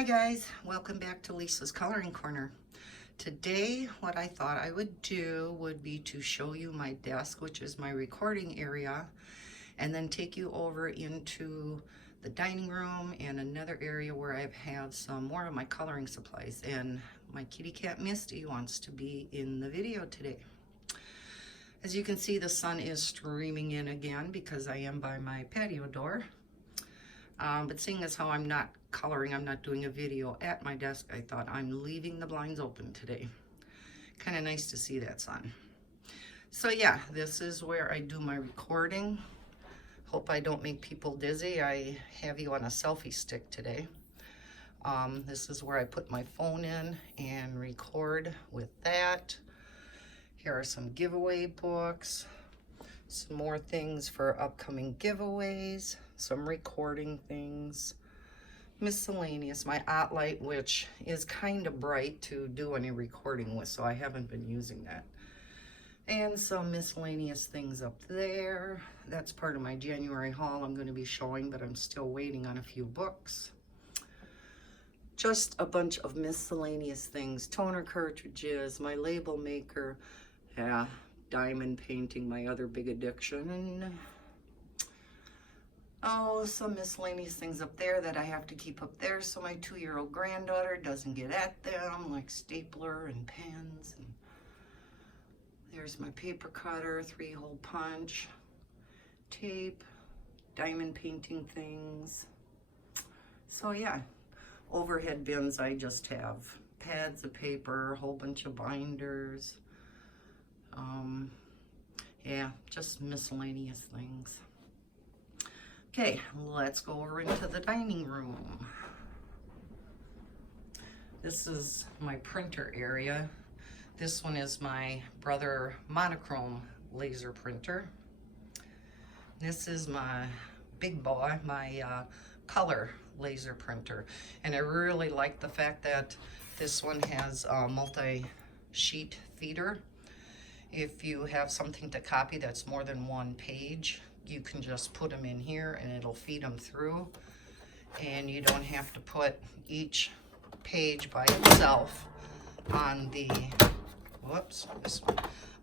Hi guys, welcome back to Lisa's Coloring Corner. Today what I thought I would do would be to show you my desk, which is my recording area, and then take you over into the dining room and another area where I have some more of my coloring supplies, and my kitty cat Misty wants to be in the video today. As you can see, the sun is streaming in again because I am by my patio door. But seeing as how I'm not coloring, I'm not doing a video at my desk, I thought I'm leaving the blinds open today. Kind of nice to see that sun. So yeah, this is where I do my recording. Hope I don't make people dizzy. I have you on a selfie stick today. This is where I put my phone in and record with that. Here are some giveaway books, some more things for upcoming giveaways, some recording things, miscellaneous, my light, which is kind of bright to do any recording with, so I haven't been using that. And some miscellaneous things up there. That's part of my January haul I'm going to be showing, but I'm still waiting on a few books. Just a bunch of miscellaneous things, toner cartridges, my label maker, yeah, diamond painting, my other big addiction. Oh, some miscellaneous things up there that I have to keep up there so my 2-year-old granddaughter doesn't get at them, like stapler and pens. And there's my paper cutter, 3-hole punch, tape, diamond painting things. So yeah, overhead bins, I just have pads of paper, a whole bunch of binders. Yeah, just miscellaneous things. Okay, let's go over into the dining room. This is my printer area. This one is my Brother monochrome laser printer. This is my big boy, my color laser printer. And I really like the fact that this one has a multi-sheet feeder. If you have something to copy that's more than one page, you can just put them in here and it'll feed them through, and you don't have to put each page by itself on the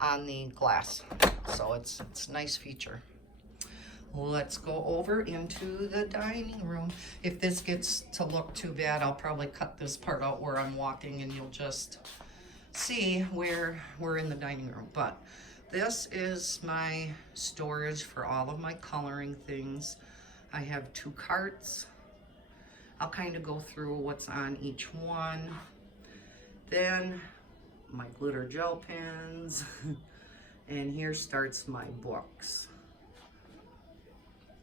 on the glass. So it's a nice feature. Let's go over into the dining room. If this gets to look too bad, I'll probably cut this part out where I'm walking and you'll just see where we're in the dining room. But this is my storage for all of my coloring things. I have 2 carts. I'll kind of go through what's on each one. Then my glitter gel pens. And here starts my books.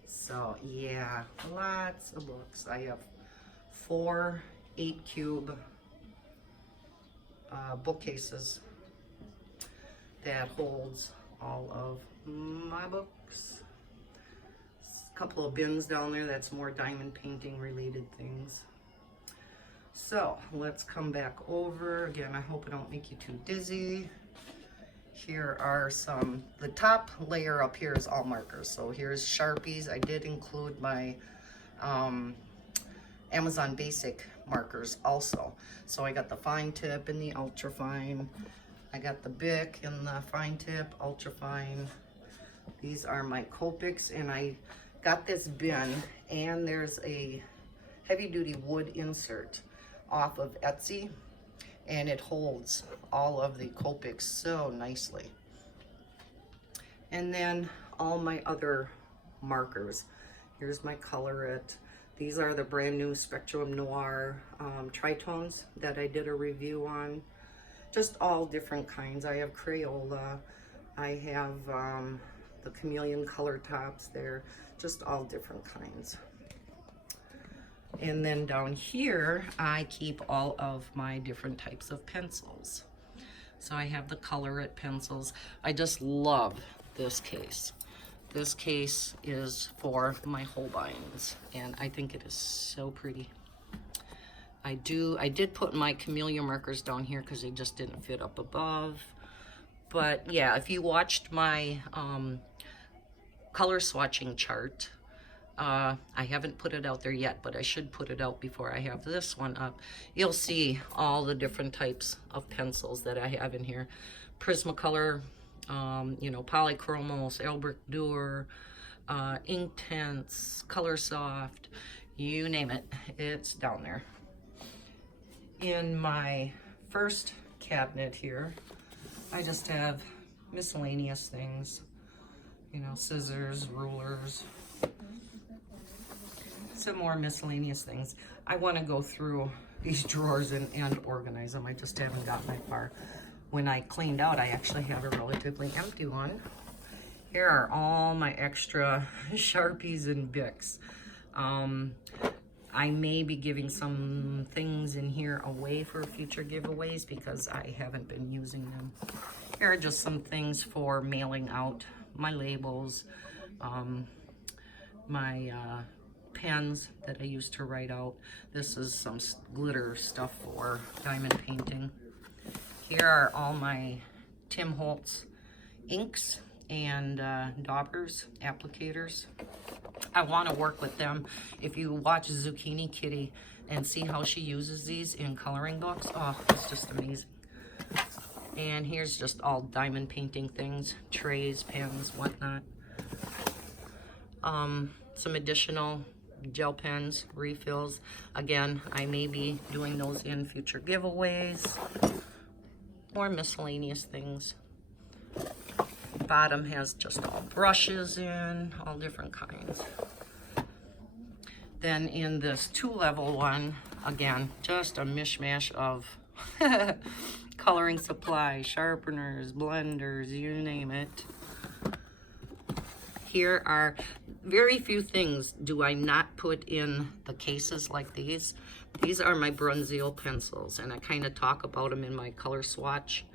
So yeah, lots of books. I have 4 8-cube bookcases that holds all of my books. A couple of bins down there, that's more diamond painting related things. So let's come back over. Again, I hope I don't make you too dizzy. Here are some, the top layer up here is all markers. So here's Sharpies. I did include my Amazon Basic markers also. So I got the fine tip and the ultra fine. I got the Bic and the fine tip, ultra fine. These are my Copics, and I got this bin, and there's a heavy duty wood insert off of Etsy, and it holds all of the Copics so nicely. And then all my other markers. Here's my Colorette. These are the brand new Spectrum Noir tritones that I did a review on. Just all different kinds. I have Crayola. I have the Chameleon color tops there. Just all different kinds. And then down here, I keep all of my different types of pencils. So I have the Colorette pencils. I just love this case. This case is for my Holbeins, and I think it is so pretty. I did put my Camellia markers down here because they just didn't fit up above. But yeah, if you watched my color swatching chart, I haven't put it out there yet, but I should put it out before I have this one up. You'll see all the different types of pencils that I have in here. Prismacolor, you know, Polychromos, Albrecht Dürer, Inktense, Color Soft, you name it, it's down there. In my first cabinet here, I just have miscellaneous things, you know, scissors, rulers, some more miscellaneous things. I want to go through these drawers and organize them. I just haven't gotten that far. When I cleaned out, I actually have a relatively empty one. Here are all my extra Sharpies and Bics. I may be giving some things in here away for future giveaways because I haven't been using them. Here are just some things for mailing out my labels, my pens that I used to write out. This is some glitter stuff for diamond painting. Here are all my Tim Holtz inks and daubers, applicators. I want to work with them. If you watch Zucchini Kitty and see how she uses these in coloring books, oh, it's just amazing. And here's just all diamond painting things, trays, pens, whatnot. Some additional gel pens, refills. Again, I may be doing those in future giveaways. More miscellaneous things. Bottom has just all brushes in, all different kinds. Then in this 2-level one, again, just a mishmash of coloring supplies, sharpeners, blenders, you name it. Here are very few things do I not put in the cases like these. These are my Brunzell pencils, and I kind of talk about them in my color swatch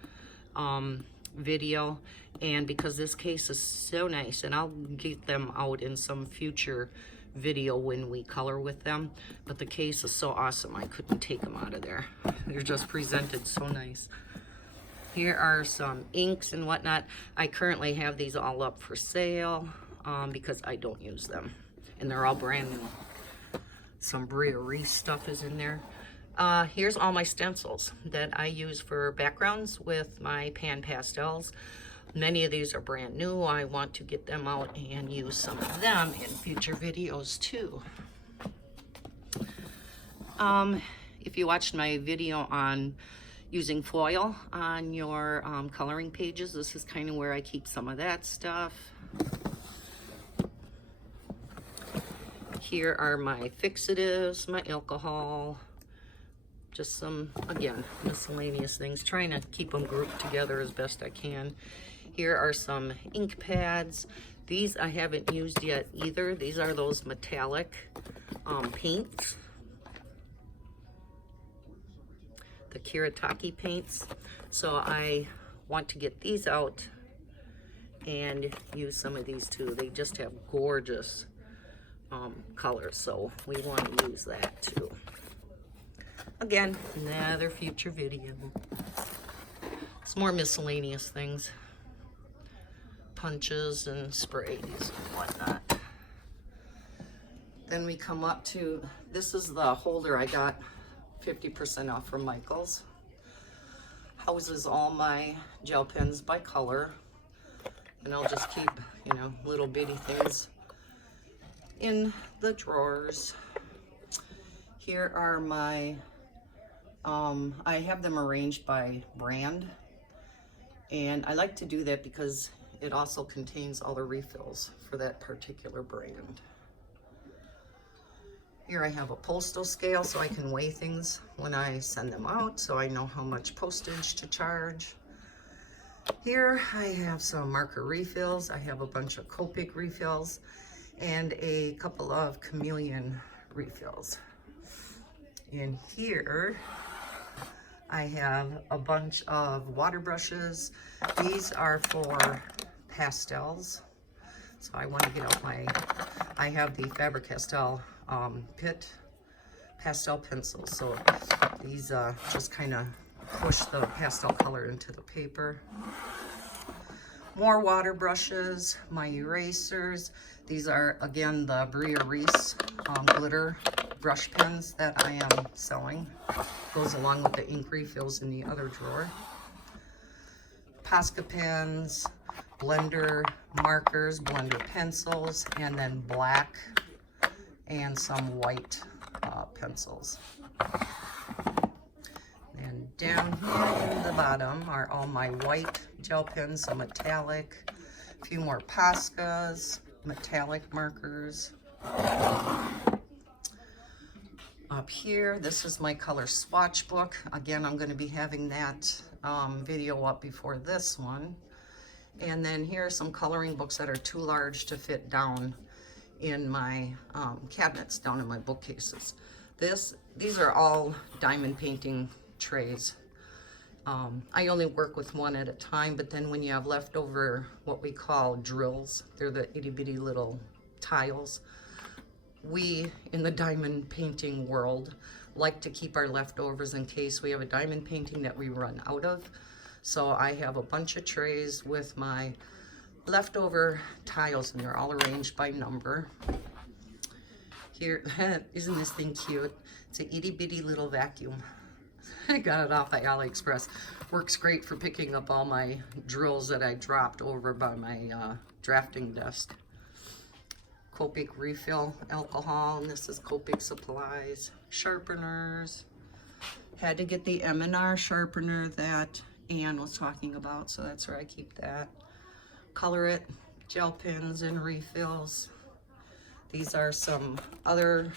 video. And because this case is so nice, and I'll get them out in some future video when we color with them, but the case is so awesome I couldn't take them out of there. They're just presented so nice. Here are some inks and whatnot. I currently have these all up for sale because I don't use them, and they're all brand new. Some Bria Reese stuff is in there. Here's all my stencils that I use for backgrounds with my pan pastels. Many of these are brand new. I want to get them out and use some of them in future videos too. If you watched my video on using foil on your coloring pages, this is kind of where I keep some of that stuff. Here are my fixatives, my alcohol, just some, again, miscellaneous things, trying to keep them grouped together as best I can. Here are some ink pads. These I haven't used yet either. These are those metallic paints, the Kiritaki paints. So I want to get these out and use some of these too. They just have gorgeous colors, so we want to use that too. Again, another future video. It's more miscellaneous things. Punches and sprays and whatnot. Then we come up to, this is the holder I got 50% off from Michael's. Houses all my gel pens by color. And I'll just keep, you know, little bitty things in the drawers. Here are my, I have them arranged by brand. And I like to do that because it also contains all the refills for that particular brand. Here I have a postal scale so I can weigh things when I send them out, so I know how much postage to charge. Here I have some marker refills. I have a bunch of Copic refills and a couple of Chameleon refills. In here I have a bunch of water brushes. These are for pastels. So I want to get out my, I have the Faber-Castell Pit pastel pencils. So these just kind of push the pastel color into the paper. more water brushes, my erasers. These are, again, the Bria Reese glitter brush pens that I am selling. Goes along with the ink refills in the other drawer. Posca pens, blender markers, blender pencils, and then black and some white pencils. And down here in the bottom are all my white gel pens, some metallic, a few more Poscas, metallic markers. Up here, this is my color swatch book. Again, I'm going to be having that video up before this one. And then here are some coloring books that are too large to fit down in my cabinets, down in my bookcases. These are all diamond painting trays. I only work with one at a time, but then when you have leftover what we call drills, they're the itty bitty little tiles. We, in the diamond painting world, like to keep our leftovers in case we have a diamond painting that we run out of. So I have a bunch of trays with my leftover tiles, and they're all arranged by number. Here, isn't this thing cute? It's an itty bitty little vacuum. I got it off at AliExpress. Works great for picking up all my drills that I dropped over by my drafting desk. Copic refill alcohol, and this is Copic supplies. Sharpeners. Had to get the M&R sharpener that Anne was talking about, so that's where I keep that. Color It gel pens and refills. These are some other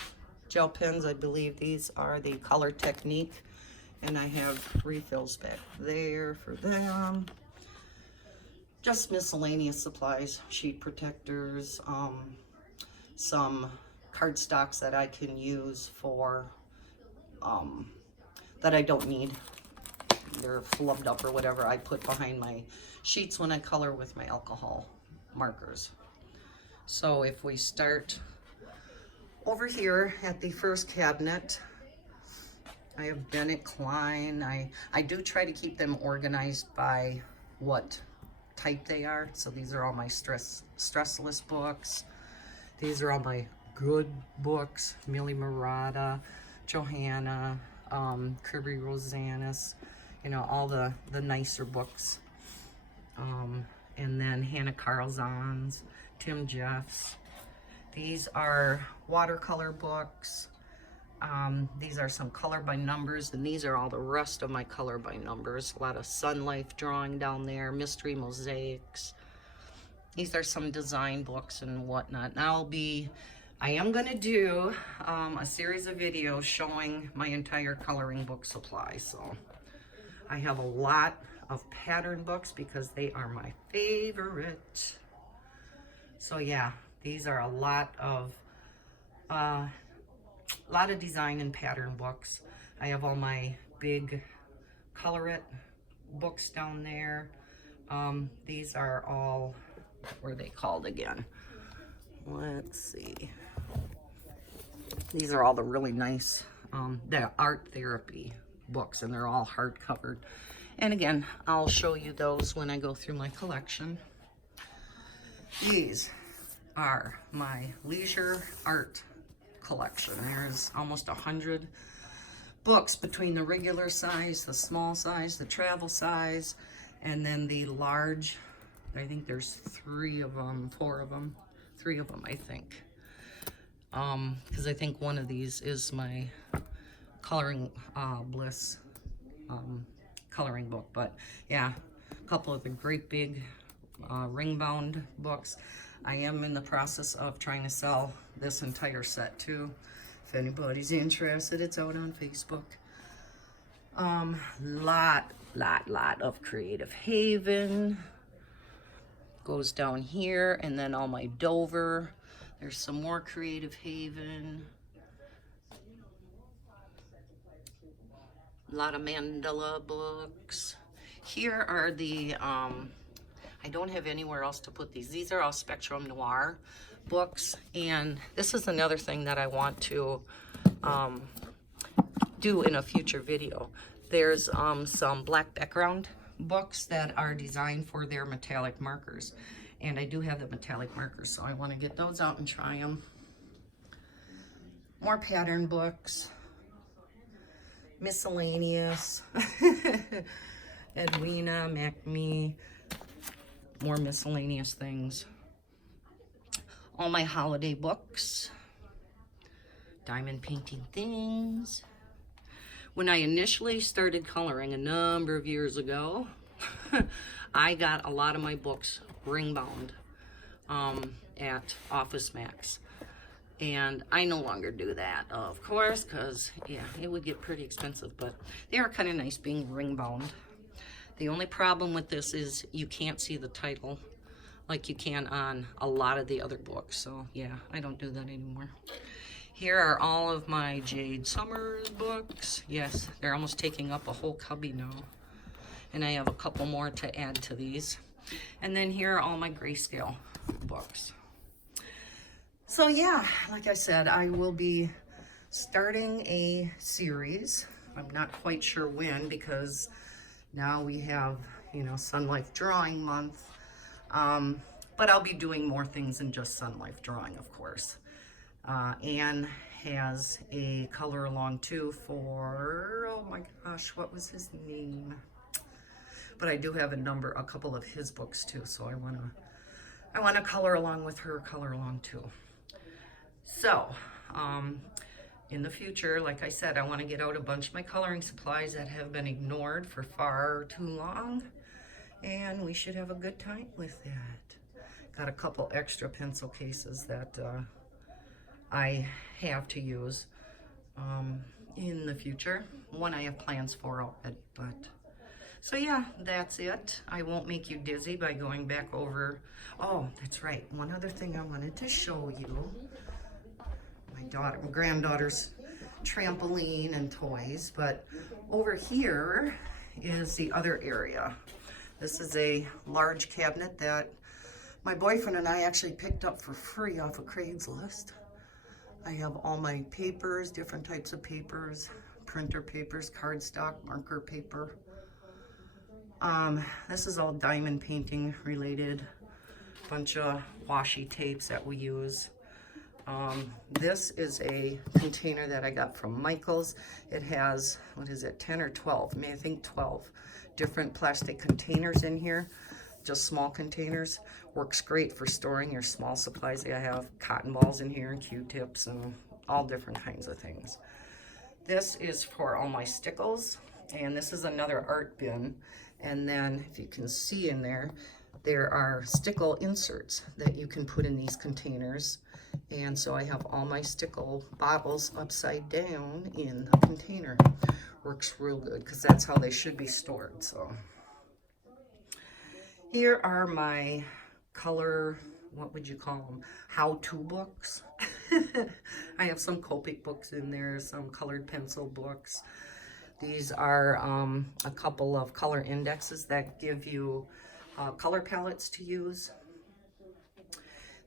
gel pens. I believe these are the Color Technique, and I have refills back there for them. Just miscellaneous supplies, sheet protectors, some cardstocks that I can use for, that I don't need. They're flubbed up or whatever. I put behind my sheets when I color with my alcohol markers. So if we start over here at the first cabinet, I have Bennett Klein. I do try to keep them organized by what type they are. So these are all my stressless books. These are all my good books, Millie Murata, Johanna, Kirby Rosanis, you know, all the nicer books. And then Hannah Carlzon's, Tim Jeffs. These are watercolor books. These are some color by numbers, and these are all the rest of my color by numbers. A lot of sun life drawing down there, mystery mosaics. These are some design books and whatnot. And I am going to do a series of videos showing my entire coloring book supply. So I have a lot of pattern books because they are my favorite. So yeah, these are a lot of design and pattern books. I have all my big Color It books down there. These are all, what are they called again? Let's see. These are all the really nice, the art therapy books, and they're all hardcovered. And again, I'll show you those when I go through my collection. These are my leisure art collection. There's almost 100 books between the regular size, the small size, the travel size, and then the large. I think there's 3 of them, 4 of them, 3 of them I think. Because I think one of these is my Coloring Bliss coloring book. But yeah, a couple of the great big ring-bound books. I am in the process of trying to sell this entire set too. If anybody's interested, it's out on Facebook. Lot of Creative Haven. Goes down here, and then all my Dover. There's some more Creative Haven. A lot of Mandela books. Here are the, I don't have anywhere else to put these. These are all Spectrum Noir books. And this is another thing that I want to do in a future video. There's some black background books that are designed for their metallic markers. And I do have the metallic markers, so I want to get those out and try them. More pattern books. Miscellaneous. Edwina, MacMe. More miscellaneous things. All my holiday books. Diamond painting things. When I initially started coloring a number of years ago, I got a lot of my books ring bound at Office Max. And I no longer do that, of course, because, yeah, it would get pretty expensive, but they are kind of nice being ring bound. The only problem with this is you can't see the title like you can on a lot of the other books. So, yeah, I don't do that anymore. Here are all of my Jade Summers books. Yes, they're almost taking up a whole cubby now. And I have a couple more to add to these. And then here are all my grayscale books. So yeah, like I said, I will be starting a series. I'm not quite sure when, because now we have, you know, Sun Life Drawing Month. But I'll be doing more things than just Sun Life Drawing, of course. Anne has a color along too for, oh my gosh, what was his name? But I do have a couple of his books too, so I wanna color along with her color along too. So, in the future, like I said, I want to get out a bunch of my coloring supplies that have been ignored for far too long, and we should have a good time with that. Got a couple extra pencil cases that I have to use in the future. One I have plans for already, but so yeah, that's it. I won't make you dizzy by going back over. Oh, that's right. One other thing I wanted to show you. My granddaughter's trampoline and toys, but over here is the other area. This is a large cabinet that my boyfriend and I actually picked up for free off of Craigslist. I have all my papers, different types of papers, printer papers, cardstock, marker paper. This is all diamond painting related, bunch of washi tapes that we use. This is a container that I got from Michael's. It has, what is it, 10 or 12, I think 12 different plastic containers in here, just small containers. Works great for storing your small supplies. I have cotton balls in here and Q-tips and all different kinds of things. This is for all my stickles, and this is another art bin. And then, if you can see in there, there are stickle inserts that you can put in these containers. And so I have all my stickle bottles upside down in the container. Works real good because that's how they should be stored. So here are my color, what would you call them, how-to books. I have some Copic books in there, some colored pencil books. These are a couple of color indexes that give you color palettes to use.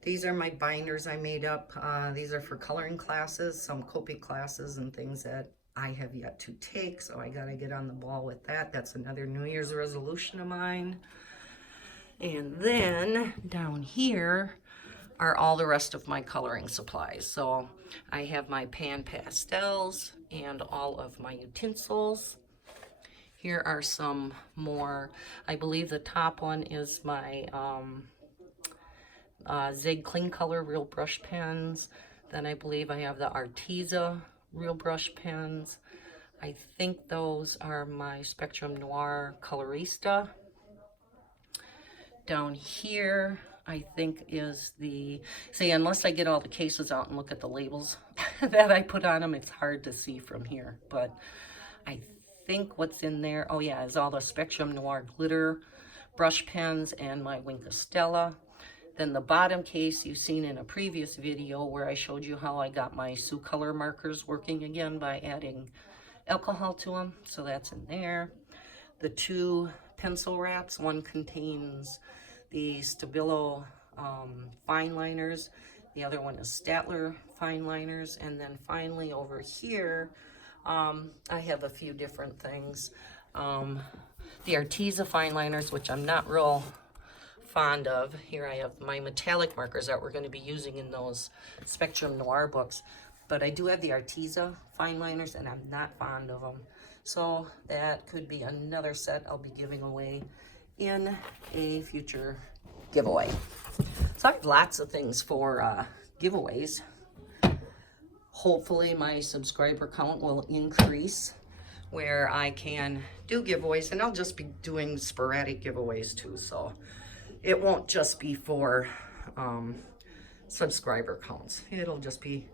These are my binders I made up. These are for coloring classes, some Copic classes and things that I have yet to take, so I gotta get on the ball with that. That's another New Year's resolution of mine. And then down here are all the rest of my coloring supplies. So I have my pan pastels and all of my utensils. Here are some more. I believe the top one is my Zig Clean Color Real Brush Pens. Then I believe I have the Arteza Real Brush Pens. I think those are my Spectrum Noir Colorista. Down here, I think is the, see, unless I get all the cases out and look at the labels that I put on them, it's hard to see from here. But I think what's in there, oh yeah, is all the Spectrum Noir Glitter brush pens and my Wink of Stella. Then the bottom case you've seen in a previous video where I showed you how I got my Sioux color markers working again by adding alcohol to them. So that's in there. The two pencil wraps, one contains the Stabilo fine liners. The other one is Statler fine liners. And then finally over here, I have a few different things. the Arteza fine liners, which I'm not real fond of. Here I have my metallic markers that we're going to be using in those Spectrum Noir books. But I do have the Arteza fine liners, and I'm not fond of them. So that could be another set I'll be giving away in a future giveaway. So I have lots of things for giveaways. Hopefully my subscriber count will increase where I can do giveaways, and I'll just be doing sporadic giveaways too, so it won't just be for subscriber counts. It'll just be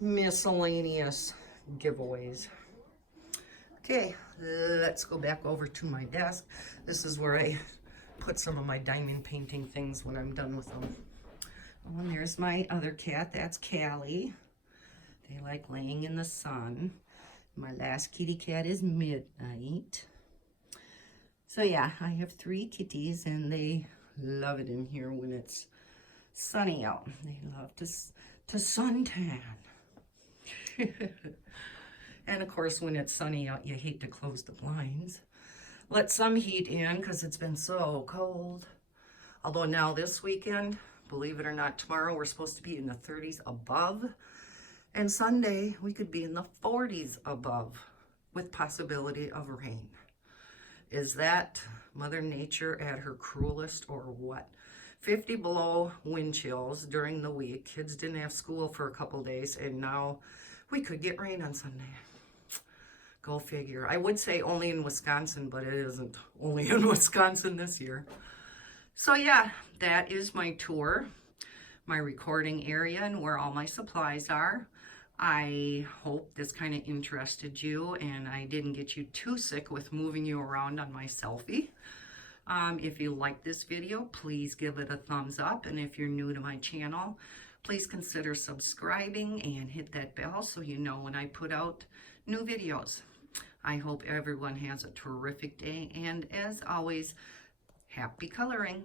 miscellaneous giveaways. Okay, let's go back over to my desk. This is where I put some of my diamond painting things when I'm done with them. Oh, and there's my other cat. That's Callie. They like laying in the sun. My last kitty cat is Midnight. So yeah, I have 3 kitties, and they love it in here when it's sunny out. They love to suntan. And of course, when it's sunny out, you hate to close the blinds. Let some heat in because it's been so cold. Although now this weekend, believe it or not, tomorrow we're supposed to be in the 30s above. And Sunday, we could be in the 40s above with possibility of rain. Is that Mother Nature at her cruelest or what? 50 below wind chills during the week. Kids didn't have school for a couple days, and now we could get rain on Sunday. Go figure. I would say only in Wisconsin, but it isn't only in Wisconsin this year. So yeah, that is my tour, my recording area, and where all my supplies are. I hope this kind of interested you and I didn't get you too sick with moving you around on my selfie. If you like this video, please give it a thumbs up. And if you're new to my channel, please consider subscribing and hit that bell so you know when I put out new videos. I hope everyone has a terrific day. And as always, happy coloring.